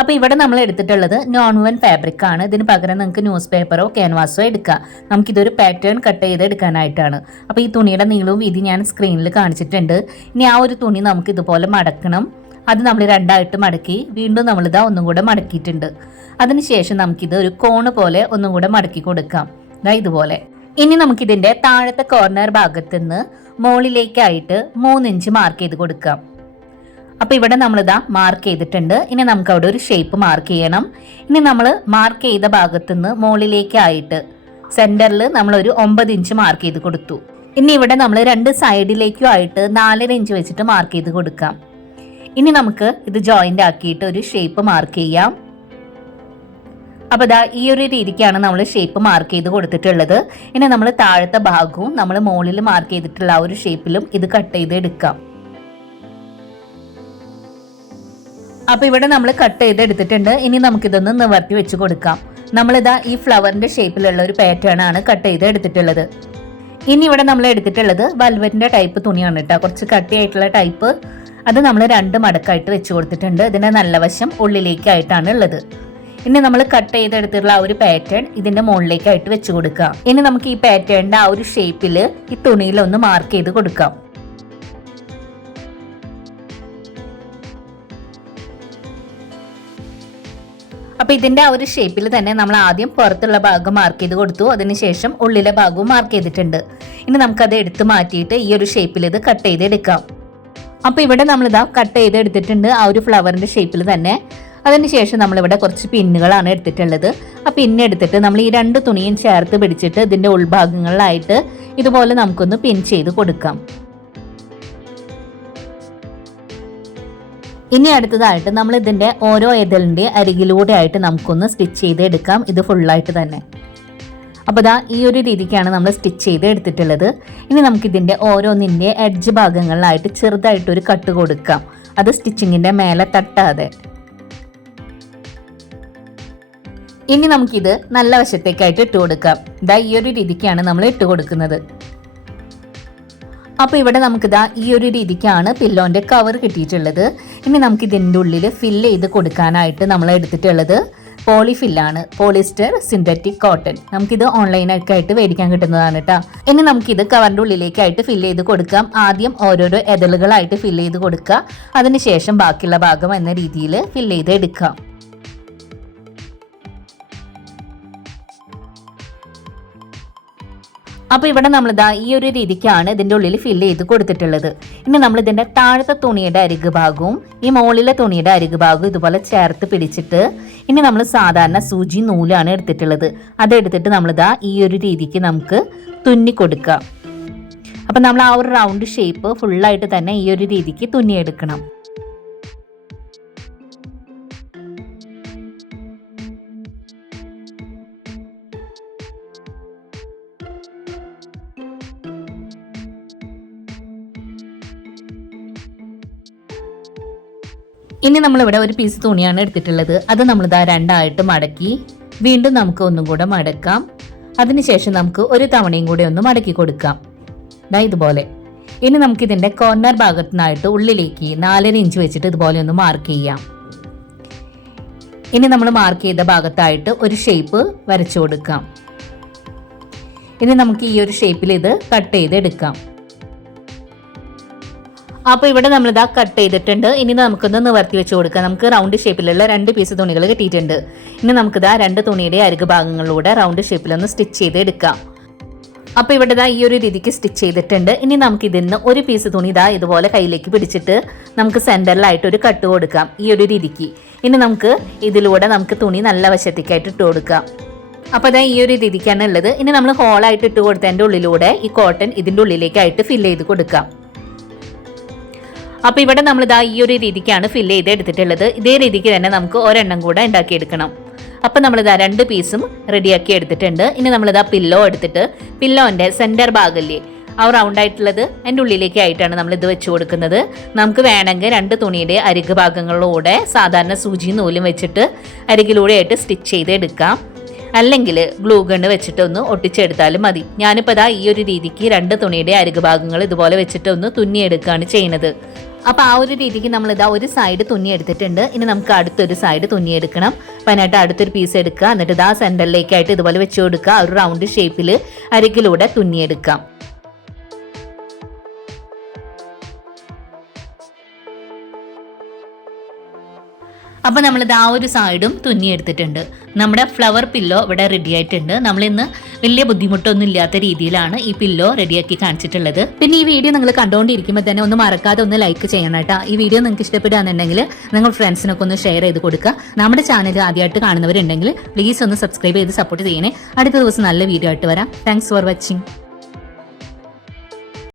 അപ്പോൾ ഇവിടെ നമ്മൾ എടുത്തിട്ടുള്ളത് നോൺ വൺ ഫാബ്രിക് ആണ്. ഇതിന് പകരം നിങ്ങൾക്ക് ന്യൂസ് പേപ്പറോ ക്യാൻവാസോ എടുക്കാം. നമുക്ക് ഇതൊരു പാറ്റേൺ കട്ട് ചെയ്ത് എടുക്കാനായിട്ടാണ്. അപ്പോൾ ഈ തുണിയുടെ നീളവും വീതി ഞാൻ സ്ക്രീനിൽ കാണിച്ചിട്ടുണ്ട്. ഇനി ആ ഒരു തുണി നമുക്ക് ഇതുപോലെ മടക്കണം. അത് നമ്മൾ രണ്ടായിട്ട് മടക്കി വീണ്ടും നമ്മൾ ഇതാ ഒന്നും കൂടെ മടക്കിയിട്ടുണ്ട്. അതിനുശേഷം നമുക്കിത് ഒരു കോണ് പോലെ ഒന്നും കൂടെ മടക്കി കൊടുക്കാം. ഇതാ ഇതുപോലെ. ഇനി നമുക്കിതിന്റെ താഴത്തെ കോർണർ ഭാഗത്ത് നിന്ന് മുകളിലേക്കായിട്ട് മൂന്നിഞ്ച് മാർക്ക് ചെയ്ത് കൊടുക്കാം. അപ്പൊ ഇവിടെ നമ്മൾ നമ്മളിതാ മാർക്ക് ചെയ്തിട്ടുണ്ട്. ഇനി നമുക്ക് അവിടെ ഒരു ഷേപ്പ് മാർക്ക് ചെയ്യണം. ഇനി നമ്മൾ മാർക്ക് ചെയ്ത ഭാഗത്ത് നിന്ന് മുകളിലേക്കായിട്ട് നമ്മൾ ഒരു ഒമ്പത് ഇഞ്ച് മാർക്ക് ചെയ്ത് കൊടുത്തു. ഇനി ഇവിടെ നമ്മൾ രണ്ട് സൈഡിലേക്കും ആയിട്ട് നാലര ഇഞ്ച് വെച്ചിട്ട് മാർക്ക് ചെയ്ത് കൊടുക്കാം. ഇനി നമുക്ക് ഇത് ജോയിന്റ് ആക്കിയിട്ട് ഒരു ഷേപ്പ് മാർക്ക് ചെയ്യാം. അപ്പോൾ ദാ ഈ ഒരു രീതിക്കാണ് നമ്മൾ ഷേപ്പ് മാർക്ക് ചെയ്ത് കൊടുത്തിട്ടുള്ളത്. ഇനി നമ്മൾ താഴത്തെ ഭാഗവും നമ്മൾ മുകളിൽ മാർക്ക് ചെയ്തിട്ടുള്ള ആ ഒരു ഷേപ്പിലും ഇത് കട്ട് ചെയ്ത് എടുക്കാം. അപ്പൊ ഇവിടെ നമ്മൾ കട്ട് ചെയ്ത് എടുത്തിട്ടുണ്ട്. ഇനി നമുക്കിതൊന്ന് നിവർത്തി വെച്ച് കൊടുക്കാം. നമ്മളിതാ ഈ ഫ്ലവറിന്റെ ഷേപ്പിലുള്ള ഒരു പാറ്റേൺ ആണ് കട്ട് ചെയ്ത് എടുത്തിട്ടുള്ളത്. ഇനി ഇവിടെ നമ്മൾ എടുത്തിട്ടുള്ളത് വൽവറ്റിന്റെ ടൈപ്പ് തുണിയാണ് കേട്ടോ കുറച്ച് കട്ടിയായിട്ടുള്ള ടൈപ്പ് അത് നമ്മൾ രണ്ട് മടക്കായിട്ട് വെച്ച് കൊടുത്തിട്ടുണ്ട്. ഇതിന്റെ നല്ല വശം ഉള്ളിലേക്കായിട്ടാണ് ഉള്ളത്. ഇനി നമ്മൾ കട്ട് ചെയ്തെടുത്തിട്ടുള്ള ആ ഒരു പാറ്റേൺ ഇതിന്റെ മുകളിലേക്കായിട്ട് വെച്ച് കൊടുക്കാം. ഇനി നമുക്ക് ഈ പാറ്റേണിന്റെ ആ ഒരു ഷേപ്പിൽ ഈ തുണിയിൽ ഒന്ന് മാർക്ക് ചെയ്ത് കൊടുക്കാം. അപ്പൊ ഇതിന്റെ ആ ഒരു ഷേപ്പിൽ തന്നെ നമ്മൾ ആദ്യം പുറത്തുള്ള ഭാഗം മാർക്ക് ചെയ്ത് കൊടുത്തു. അതിനുശേഷം ഉള്ളിലെ ഭാഗവും മാർക്ക് ചെയ്തിട്ടുണ്ട്. ഇനി നമുക്കത് എടുത്ത് മാറ്റിയിട്ട് ഈ ഒരു ഷേപ്പിൽ ഇത് കട്ട് ചെയ്തെടുക്കാം അപ്പൊ ഇവിടെ നമ്മളിതാ കട്ട് ചെയ്തെടുത്തിട്ടുണ്ട് ആ ഒരു ഫ്ലവറിന്റെ ഷേപ്പിൽ തന്നെ. അതിനുശേഷം നമ്മളിവിടെ കുറച്ച് പിന്നുകളാണ് എടുത്തിട്ടുള്ളത്. ആ പിന്ന് എടുത്തിട്ട് നമ്മൾ ഈ രണ്ട് തുണിയും ചേർത്ത് പിടിച്ചിട്ട് ഇതിന്റെ ഉൾഭാഗങ്ങളിലായിട്ട് ഇതുപോലെ നമുക്കൊന്ന് പിൻ ചെയ്ത് കൊടുക്കാം. ഇനി അടുത്തതായിട്ട് നമ്മൾ ഇതിന്റെ ഓരോ എതലിന്റെ അരികിലൂടെ ആയിട്ട് നമുക്കൊന്ന് സ്റ്റിച്ച് ചെയ്തെടുക്കാം. ഇത് ഫുള്ളായിട്ട് തന്നെ. അപ്പോൾ ഇതാ ഈ ഒരു രീതിക്കാണ് നമ്മൾ സ്റ്റിച്ച് ചെയ്ത് എടുത്തിട്ടുള്ളത് ഇനി നമുക്കിതിന്റെ ഓരോന്നിന്റെ എഡ്ജ് ഭാഗങ്ങളിലായിട്ട് ചെറുതായിട്ട് ഒരു കട്ട് കൊടുക്കാം. അത് സ്റ്റിച്ചിങ്ങിന്റെ മേലെ തട്ടാതെ. ഇനി നമുക്കിത് നല്ല വശത്തേക്കായിട്ട് ഇട്ട് കൊടുക്കാം. ഇതാ ഈ ഒരു രീതിക്കാണ് നമ്മൾ ഇട്ട് കൊടുക്കുന്നത്. അപ്പോൾ ഇവിടെ നമുക്കിതാ ഈ ഒരു രീതിക്കാണ് പില്ലോന്റെ കവർ കിട്ടിയിട്ടുള്ളത്. ഇനി നമുക്ക് ഇതിന്റെ ഉള്ളിൽ ഫില്ല് ചെയ്ത് കൊടുക്കാനായിട്ട് നമ്മൾ എടുത്തിട്ടുള്ളത് പോളിഫില്ലാണ് പോളിസ്റ്റർ സിന്തറ്റിക് കോട്ടൺ നമുക്കിത് ഓൺലൈനൊക്കെ ആയിട്ട് മേടിക്കാൻ കിട്ടുന്നതാണ് കേട്ടോ ഇനി നമുക്കിത് കവറിന്റെ ഉള്ളിലേക്കായിട്ട് ഫില്ല് ചെയ്ത് കൊടുക്കാം. ആദ്യം ഓരോരോ എതളുകളായിട്ട് ഫില്ല് ചെയ്ത് കൊടുക്കുക. അതിനുശേഷം ബാക്കിയുള്ള ഭാഗം എന്ന രീതിയിൽ ഫില്ല് ചെയ്ത് എടുക്കാം അപ്പോൾ ഇവിടെ നമ്മൾ ഇതാ ഈ ഒരു രീതിക്കാണ് ഇതിന്റെ ഉള്ളിൽ ഫില്ല് ചെയ്ത് കൊടുത്തിട്ടുള്ളത്. ഇനി നമ്മൾ ഇതിന്റെ താഴത്തെ തുണിയുടെ അരികു ഭാഗവും ഈ മുകളിലെ തുണിയുടെ അരികു ഭാഗവും ഇതുപോലെ ചേർത്ത് പിടിച്ചിട്ട് ഇനി നമ്മൾ സാധാരണ സൂചി നൂലാണ് എടുത്തിട്ടുള്ളത്. അതെടുത്തിട്ട് നമ്മളിതാ ഈ ഒരു രീതിക്ക് നമുക്ക് തുന്നി കൊടുക്കാം. അപ്പം നമ്മൾ ആ ഒരു റൗണ്ട് ഷേപ്പ് ഫുള്ളായിട്ട് തന്നെ ഈ ഒരു രീതിക്ക് തുന്നിയെടുക്കണം ഇനി നമ്മളിവിടെ ഒരു പീസ് തുണിയാണ് എടുത്തിട്ടുള്ളത്. അത് നമ്മൾ നമ്മളിതാ രണ്ടായിട്ട് മടക്കി. വീണ്ടും നമുക്ക് ഒന്നും കൂടെ മടക്കാം. അതിനുശേഷം നമുക്ക് ഒരു തവണയും കൂടെ ഒന്ന് മടക്കി കൊടുക്കാം. ഇതാ ഇതുപോലെ. ഇനി നമുക്ക് ഇതിന്റെ കോർണർ ഭാഗത്തു നിന്നായിട്ട് ഉള്ളിലേക്ക് നാലര ഇഞ്ച് വെച്ചിട്ട് ഇതുപോലെ ഒന്ന് മാർക്ക് ചെയ്യാം. ഇനി നമ്മൾ മാർക്ക് ചെയ്ത ഭാഗത്തായിട്ട് ഒരു ഷേപ്പ് വരച്ചു കൊടുക്കാം. ഇനി നമുക്ക് ഈ ഒരു ഷേപ്പിൽ ഇത് കട്ട് ചെയ്ത് എടുക്കാം. അപ്പോൾ ഇവിടെ നമ്മൾ ഇതാ കട്ട് ചെയ്തിട്ടുണ്ട്. ഇനി നമുക്കൊന്ന് നിവർത്തി വെച്ച് കൊടുക്കാം. നമുക്ക് റൗണ്ട് ഷേപ്പിലുള്ള രണ്ട് പീസ് തുണികൾ കിട്ടിയിട്ടുണ്ട്. ഇനി നമുക്കിതാ രണ്ട് തുണിയുടെ അരുക് ഭാഗങ്ങളിലൂടെ റൗണ്ട് ഷേപ്പിലൊന്ന് സ്റ്റിച്ച് ചെയ്ത് എടുക്കാം. അപ്പോൾ ഇവിടെ ഈ ഒരു രീതിക്ക് സ്റ്റിച്ച് ചെയ്തിട്ടുണ്ട്. ഇനി നമുക്ക് ഇതിന്ന് ഒരു പീസ് തുണി ഇതാ ഇതുപോലെ കയ്യിലേക്ക് പിടിച്ചിട്ട് നമുക്ക് സെന്ററിലായിട്ട് ഒരു കട്ട് കൊടുക്കാം. ഈ ഒരു രീതിക്ക്. ഇനി നമുക്ക് ഇതിലൂടെ നമുക്ക് തുണി നല്ല വശത്തേക്കായിട്ട് ഇട്ട് കൊടുക്കാം. അപ്പോൾ അതാ ഈ ഒരു രീതിക്കാണ് ഉള്ളത്. ഇനി നമ്മൾ ഹോളായിട്ട് ഇട്ട് കൊടുത്തതിന്റെ ഉള്ളിലൂടെ ഈ കോട്ടൺ ഇതിന്റെ ഉള്ളിലേക്കായിട്ട് ഫില്ല് ചെയ്ത് കൊടുക്കാം. അപ്പോൾ ഇവിടെ നമ്മൾ ഇതാ ഈ ഒരു രീതിക്കാണ് ഫില്ല് ചെയ്ത് എടുത്തിട്ടുള്ളത്. ഇതേ രീതിക്ക് തന്നെ നമുക്ക് ഒരെണ്ണം കൂടെ ഉണ്ടാക്കിയെടുക്കണം. അപ്പോൾ നമ്മളിതാ രണ്ട് പീസും റെഡിയാക്കി എടുത്തിട്ടുണ്ട്. ഇനി നമ്മളിതാ പില്ലോ എടുത്തിട്ട് പില്ലോന്റെ സെന്റർ ഭാഗല്ലേ ആ റൗണ്ട് ആയിട്ടുള്ളത് അതിന്റെ ഉള്ളിലേക്ക് ആയിട്ടാണ് നമ്മൾ ഇത് വെച്ച് കൊടുക്കുന്നത്. നമുക്ക് വേണമെങ്കിൽ രണ്ട് തുണിയുടെ അരികു ഭാഗങ്ങളിലൂടെ സാധാരണ സൂചി നൂലും വെച്ചിട്ട് അരികിലൂടെ ആയിട്ട് സ്റ്റിച്ച് ചെയ്ത് എടുക്കാം. അല്ലെങ്കിൽ ഗ്ലൂ ഗണ്ണ് വെച്ചിട്ട് ഒന്ന് ഒട്ടിച്ചെടുത്താലും മതി. ഞാനിപ്പോൾ ഇതാ ഈ ഒരു രീതിക്ക് രണ്ട് തുണിയുടെ അരികു ഭാഗങ്ങൾ ഇതുപോലെ വെച്ചിട്ട് ഒന്ന് തുന്നിയെടുക്കുകയാണ് ചെയ്യുന്നത്. അപ്പോൾ ആ ഒരു രീതിക്ക് നമ്മൾ ഇതാ ഒരു സൈഡ് തുന്നി എടുത്തിട്ടുണ്ട്. ഇനി നമുക്ക് അടുത്തൊരു സൈഡ് തുന്നി എടുക്കണം. അപ്പം അതിനായിട്ട് അടുത്തൊരു പീസ് എടുക്കുക. എന്നിട്ട് ഇതാ സെന്ററിലേക്കായിട്ട് ഇതുപോലെ വെച്ച് കൊടുക്കുക. ഒരു റൗണ്ട് ഷേപ്പിൽ അരികിലൂടെ തുന്നിയെടുക്കാം അപ്പോൾ നമ്മളിത് ആ ഒരു സൈഡും തുന്നിയെടുത്തിട്ടുണ്ട് നമ്മുടെ ഫ്ലവർ പില്ലോ ഇവിടെ റെഡി ആയിട്ടുണ്ട്. നമ്മളിന്ന് വലിയ ബുദ്ധിമുട്ടൊന്നും ഇല്ലാത്ത രീതിയിലാണ് ഈ പില്ലോ റെഡിയാക്കി കാണിച്ചിട്ടുള്ളത്. പിന്നെ ഈ വീഡിയോ നിങ്ങൾ കണ്ടുകൊണ്ടിരിക്കുമ്പോൾ തന്നെ ഒന്ന് മറക്കാതെ ഒന്ന് ലൈക്ക് ചെയ്യണം കേട്ടോ. ഈ വീഡിയോ നിങ്ങൾക്ക് ഇഷ്ടപ്പെടുകയാണെന്നുണ്ടെങ്കിൽ നിങ്ങൾ ഫ്രണ്ട്സിനൊക്കെ ഒന്ന് ഷെയർ ചെയ്ത് കൊടുക്കുക. നമ്മുടെ ചാനൽ ആദ്യമായിട്ട് കാണുന്നവരുണ്ടെങ്കിൽ പ്ലീസ് ഒന്ന് സബ്സ്ക്രൈബ് ചെയ്ത് സപ്പോർട്ട് ചെയ്യണേ. അടുത്ത ദിവസം നല്ല വീഡിയോ ആയിട്ട് വരാം. Thanks for watching